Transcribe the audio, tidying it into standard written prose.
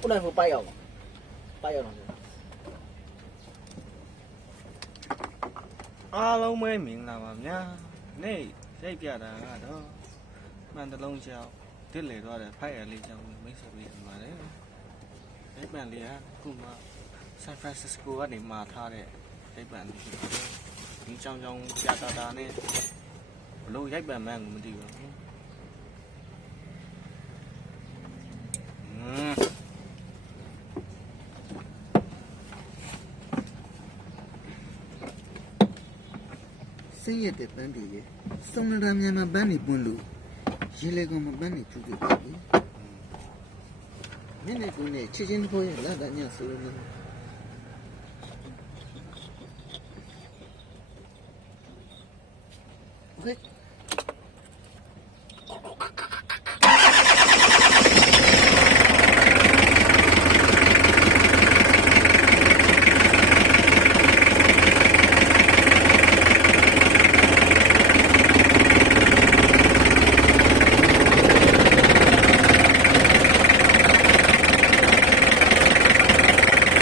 ခုနကပိုက်ရောက်ပိုက်ရောက်တော့အားလုံးပဲမင်္ဂလာပါဗျာနေ့ရိုက်ပြတာကတော့မှန်တလုံးချောင်းတစ်လေတော့တဲ့ဖိုက်ရလေးချောင်းမိတ်ဆက်ပေးနေပါတယ်ရိုက်ပန်လေးကခုမှဆန်ဖရန်စစ္စကိုကနေမှာထားတဲ့ရိုက်ပန်လေးဖြစ်ပါတယ်ဒီချောင်းချောင်းပြတာနဲ့ဘလို့ရိုက်ပန်မှန်းကိုမသိဘူးစိတ်ရတဲ့ပန်းတွေရဲ့စုံနရာမြန်မာပန်းတွေပွင့်လို့ရေလေကောင်မပန်းတွေကျူးကျူးပါပြီမျက်နှာကိုနဲ့ချစ်ချင်းတစ်ဖို့ရဲ့လာတာညဆိုလို့โอเค